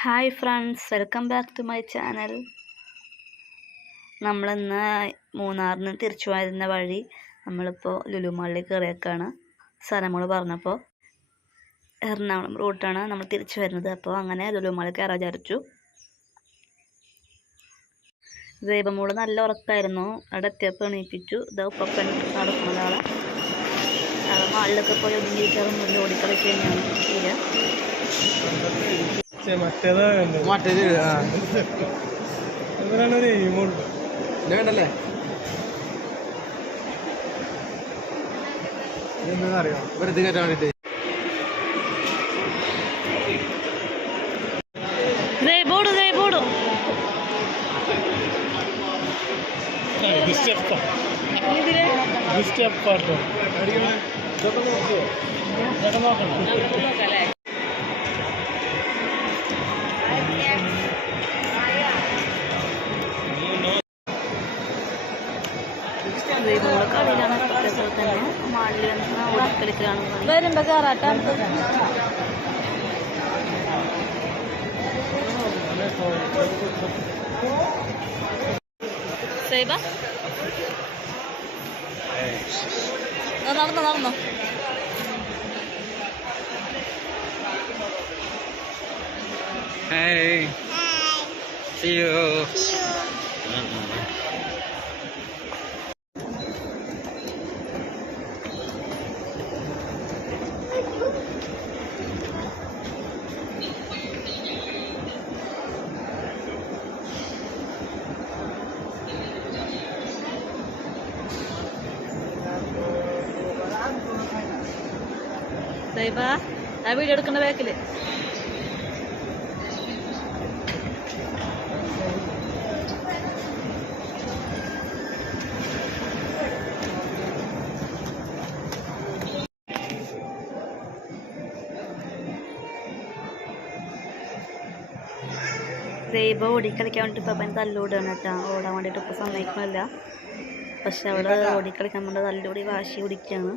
Hi friends, welcome back to my channel. നമ്മളിന്ന് മൂന്നാറിൽ നിന്ന് തിരിച്ചു വരുന്ന വഴി നമ്മളിപ്പോൾ ലുലു മാളിൽ കയറിയേക്കാണ്. സ്ഥലങ്ങൾ പറഞ്ഞപ്പോൾ എറണാകുളം റൂട്ടാണ് നമ്മൾ തിരിച്ചു വരുന്നത്. അപ്പോൾ അങ്ങനെ ലുലു മാളിൽ കയറാൻ വിചാരിച്ചു. ദൈവമോള് നല്ല ഉറക്കമായിരുന്നു. അവിടെ എത്തിയപ്പോൾ എണീപ്പിച്ചു. ഇതാ ഉപ്പൻ നടക്കുന്നതാണ്. മാളിലൊക്കെ പോയി ഒതുങ്ങിയിരിക്കാറും ഓടിക്കളിക്കുക തന്നെയാണ് ചെയ്യുക. വേണ്ടല്ലേ എന്താണെന്നറിയോ വെറുതെ കയറ്റാൻ വേണ്ടിട്ട് കളിയിലാണ്. അതേപോലെ തന്നെ മാളിൽ വന്ന് ഓടിക്കളിക്കലാണ് വരുമ്പോ കയറാട്ട. നടന്നോ Hey. See you. ആ വീഡിയോ എടുക്കുന്ന ബാക്കില് ദൈവ ഓടിക്കളിക്കാൻ വേണ്ടിയിട്ട് ഇപ്പം അവൻ തല്ലൂടാണ് കേട്ടോ. ഓടാൻ വേണ്ടിയിട്ട് ഇപ്പം സമ്മതിക്കുന്നില്ല. പക്ഷെ അവിടെ ഓടിക്കളിക്കാൻ വേണ്ടി തല്ലൂടി വാശി കുടിക്കുകയാണ്.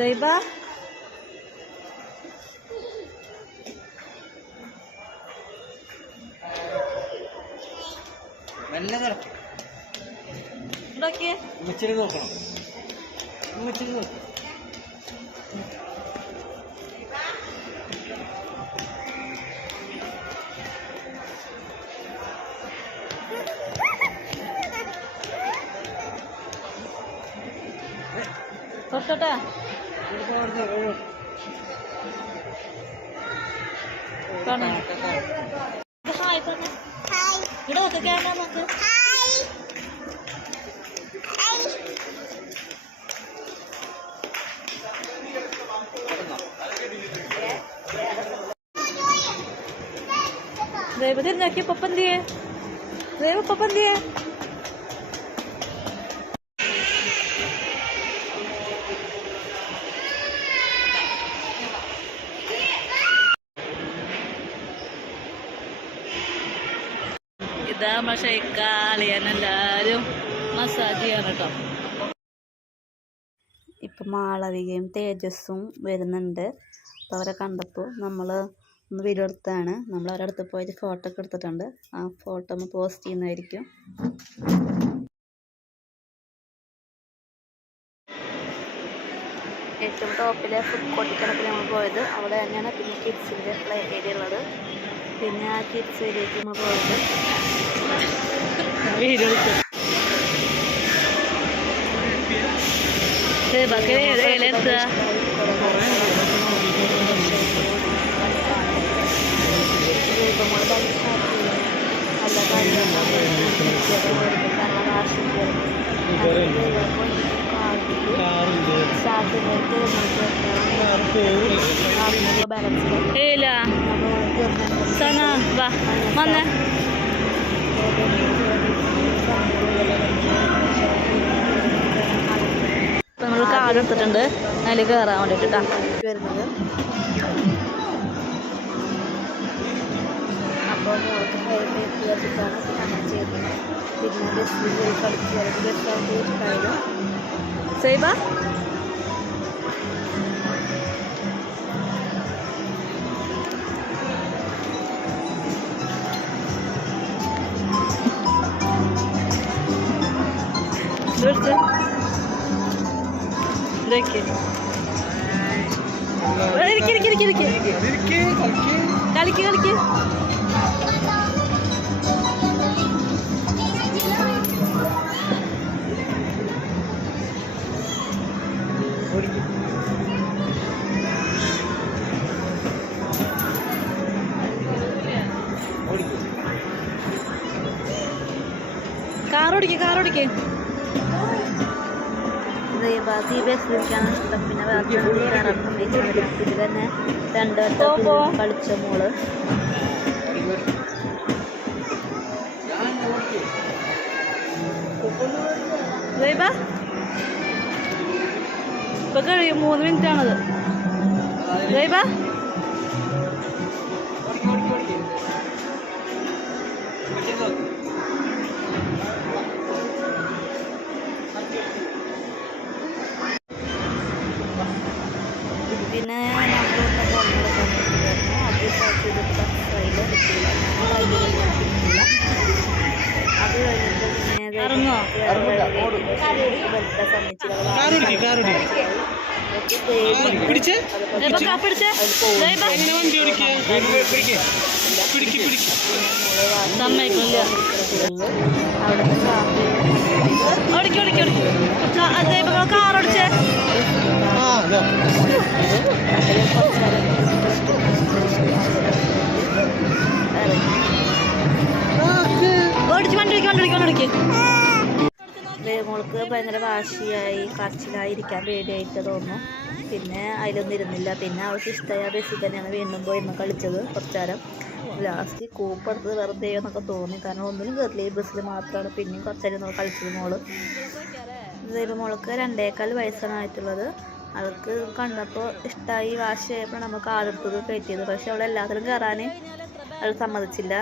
ദൈവ നോക്കണം. തൊട്ടോട്ടെ ഇവിടെ നോക്ക്, ക്യാമറ നോക്ക്. ദൈവ തിരിഞ്ഞാക്കി പപ്പന്തിയെ ദൈവ പപ്പന്തിയെ ഇതാ ഷെയ്ക്കാളിയാനെല്ലാവരും മസാജ് ചെയ്യാൻ കേട്ടോ. ഇപ്പം മാളവികയും തേജസ്സും വരുന്നുണ്ട്. അപ്പോൾ അവരെ കണ്ടപ്പോൾ നമ്മൾ ഒന്ന് വീഡിയോ എടുത്താണ്. നമ്മൾ അവരുടെ അടുത്ത് പോയിട്ട് ഫോട്ടോ ഒക്കെ എടുത്തിട്ടുണ്ട്. ആ ഫോട്ടോ ഒന്ന് പോസ്റ്റ് ചെയ്യുന്നതായിരിക്കും. ഏറ്റവും ടോപ്പിലെ ഫുഡ് കോർട്ടിക്കണക്കിൽ നമ്മൾ പോയത് അവിടെ തന്നെയാണ്. പിന്നെ കിഡ്സിൻ്റെ പ്ലേ ഏരിയ ഉള്ളത്. പിന്നെ ആ കിഡ്സ് ഏരിയയ്ക്ക് നമ്മൾ പോയത് വീഡിയോ എടുത്തു. നമ്മൾ കാർഡ് എടുത്തിട്ടുണ്ട്. അതിൽ കയറാൻ വേണ്ടിയിട്ടാ വരുന്നത്. അപ്പോൾ മോൾക്ക് പേര് വെച്ചിട്ടാണ് പിന്നെ അങ്ങനെ ചെയ്യുന്നത്. പിന്നെ ബസ്സിൽ പോയി കളിച്ച് അല്ലെങ്കിൽ ബസ്സായിട്ട് ഇഷ്ടമായത് സൈബ കളിക്ക് കളിക്ക് കാറോടിക്ക് ബാക്കി ബസ്സിലിരിക്കാണ് ഇഷ്ടം. പിന്നെ ഇതിൽ തന്നെ 2 വട്ടം കളിച്ച മോള് ഇപ്പൊ കഴിയും 3 മിനിറ്റാണത്. പിന്നെ അത് കഴിഞ്ഞിട്ട് സമ്മതിക്കില്ല. അവിടുത്തെ കാറോടിച്ചേ മോൾക്ക് ഭയങ്കര വാശിയായി കരച്ചിലായി ഇരിക്കാൻ പേടിയായിട്ട് തോന്നുന്നു. പിന്നെ അതിലൊന്നും ഇരുന്നില്ല. പിന്നെ അവൾക്ക് ഇഷ്ടമായ ബസ്സിൽ തന്നെയാണ് വീണ്ടും പോയി ഇന്ന് കളിച്ചത് കുറച്ച് നേരം. ലാസ്റ്റ് കൂപ്പെടുത്തത് വെറുതെ എന്നൊക്കെ തോന്നി. കാരണം ഒന്നിനും കയറില്ല, ഈ ബസ്സിൽ മാത്രമാണ് പിന്നെയും കുറച്ച് നേരം കളിച്ചത് മോള്. മോൾക്ക് 2.25 വയസ്സാണ് ആയിട്ടുള്ളത്. അവൾക്ക് കണ്ടപ്പോൾ ഇഷ്ടമായി വാശിയായപ്പോൾ നമുക്ക് ആളെടുത്തത് കയറ്റിയത്. പക്ഷെ അവൾ എല്ലാത്തിലും കയറാൻ അവൾ സമ്മതിച്ചില്ല,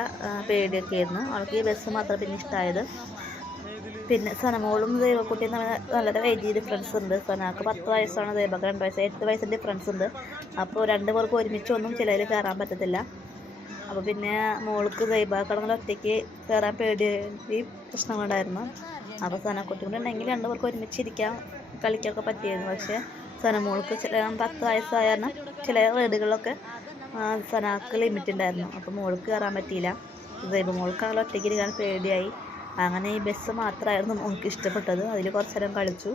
പേടിയൊക്കെ ആയിരുന്നു. അവൾക്ക് ഈ ബസ് മാത്രം പിന്നെ ഇഷ്ടമായത്. പിന്നെ സനമോളും ദൈവക്കുട്ടിയും തമ്മിൽ വളരെ ഏജ് ഡിഫറൻസ് ഉണ്ട്. സനക്ക് 10 വയസ്സാണ്, ദൈവക്ക് 2 വയസ്സ്, 8 വയസ്സിൻ്റെ ഡിഫറൻസ് ഉണ്ട്. അപ്പോൾ 2 പേർക്ക് ഒരുമിച്ചൊന്നും ചിലയിൽ കയറാൻ പറ്റത്തില്ല. അപ്പോൾ പിന്നെ മോൾക്ക് ദൈവക്കടങ്ങൾ ഒറ്റയ്ക്ക് കയറാൻ പേടി പ്രശ്നങ്ങളുണ്ടായിരുന്നു. അപ്പോൾ സനക്കുട്ടി കൂടെ ഉണ്ടെങ്കിൽ 2 പേർക്ക് ഒരുമിച്ചിരിക്കാൻ കളിക്കൊക്കെ പറ്റിയായിരുന്നു. പക്ഷേ സനമോൾക്ക് 10 വയസ്സായ കാരണം ചില റൈഡുകളിലൊക്കെ സനക്ക് ലിമിറ്റ് ഉണ്ടായിരുന്നു. അപ്പോൾ മോൾക്ക് കയറാൻ പറ്റിയില്ല. ദൈവ മോൾക്കാണെങ്കിൽ ഒറ്റയ്ക്ക് ഇരിക്കാൻ പേടിയായി. അങ്ങനെ ഈ ബസ് മാത്രമായിരുന്നു മോൾക്ക് ഇഷ്ടപ്പെട്ടത്. അതിൽ കുറച്ച് നേരം കളിച്ചു.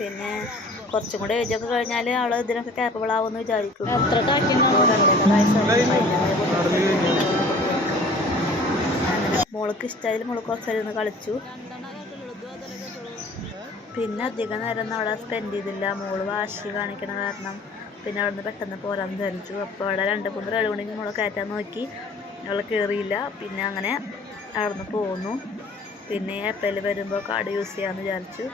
പിന്നെ കുറച്ചും കൂടെ ഏജൊക്കെ കഴിഞ്ഞാൽ അവൾ ഇതിനൊക്കെ കേപ്പബിൾ ആവുമെന്ന് വിചാരിക്കും. അങ്ങനെ മോൾക്ക് ഇഷ്ടമായാലും മോൾക്ക് കുറച്ച് നേരം ഇരുന്ന് കളിച്ചു. പിന്നെ അധികം നേരം ഒന്നും അവിടെ സ്പെൻഡ് ചെയ്തില്ല. മോള് വാശി കാണിക്കണ കാരണം പിന്നെ അവിടെ നിന്ന് പെട്ടെന്ന് പോരാൻ വിചാരിച്ചു. അപ്പോൾ അവിടെ 2-3 റേളുണ്ടെങ്കിൽ മോളെ കയറ്റാൻ നോക്കി, അവൾ കയറിയില്ല. പിന്നെ അങ്ങനെ അവിടെ നിന്ന് പോന്നു. പിന്നെ എപ്പോഴും വരുമ്പോൾ കാർഡ് യൂസ് ചെയ്യാമെന്ന് വിചാരിച്ചു.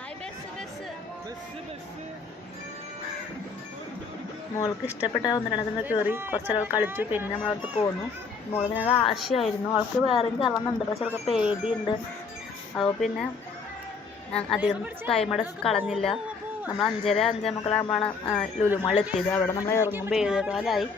മോൾക്ക് ഇഷ്ടപ്പെട്ട 1-2 കയറി കുറച്ച് നേരം കളിച്ചു. പിന്നെ നമ്മൾ അവിടുത്തെ പോന്നു. മോള് പിന്നെ വാശിയായിരുന്നു. അവൾക്ക് വേറെയും കയറണമെന്നുണ്ട്, പക്ഷെ അവൾക്ക് പേടിയുണ്ട്. അപ്പോൾ പിന്നെ അധികം ടൈം അവിടെ കളഞ്ഞില്ല. നമ്മൾ 5:30-5:45 ലുലു മാളിൽ എത്തിയത്. അവിടെ നമ്മൾ ഇറങ്ങുമ്പോൾ 7:15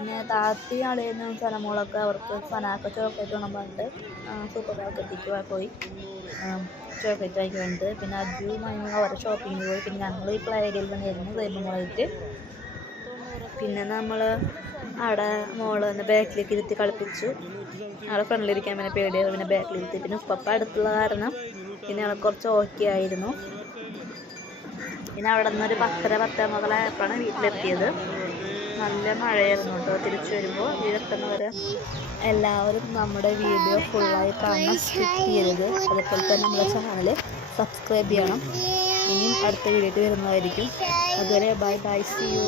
പിന്നെ താത്തി അളിയുന്ന സനമോളൊക്കെ അവർക്ക് സനാക്ക ചോക്ലേറ്റ് വേണം പറഞ്ഞിട്ട് സൂപ്പർ മാർക്കറ്റിലേക്ക് പോയി ചോക്ലേറ്റ് ആക്കി വേണ്ടത്. പിന്നെ അജു മൈമ അവരെ ഷോപ്പിങ്ങിന് പോയി. പിന്നെ ഞങ്ങൾ ഈ പ്ലേ ഏരിയയിൽ തന്നെയായിരുന്നു ദൈവമായിട്ട്. പിന്നെ നമ്മൾ അവിടെ മോള് തന്നെ ബാക്കിലേക്ക് ഇരുത്തി കളിപ്പിച്ചു. അവിടെ ഫ്രണ്ടിലിരിക്കാൻ പിന്നെ പേടിയായിരുന്നു. പിന്നെ ബാക്കിലിരുത്തി. പിന്നെ ഉപ്പപ്പ അടുത്തുള്ള കാരണം പിന്നെ അവളെ കുറച്ച് ഓക്കെ ആയിരുന്നു. പിന്നെ അവിടെ നിന്നൊരു 10-10:15 ആയപ്പോഴാണ് വീട്ടിലെത്തിയത്. നല്ല മഴയായിരുന്നു കേട്ടോ. തിരിച്ചു വരുമ്പോൾ വീടെത്തുന്നവരെ എല്ലാവരും നമ്മുടെ വീഡിയോ ഫുള്ളായി കാണാൻ സ്കിപ്പ് ചെയ്യരുത്. അതുപോലെ തന്നെ നമ്മുടെ ചാനൽ സബ്സ്ക്രൈബ് ചെയ്യണം. ഇനിയും അടുത്ത വീഡിയോയിൽ വരുന്നതായിരിക്കും. അതുവരെ ബൈ ബൈ, സീ യു.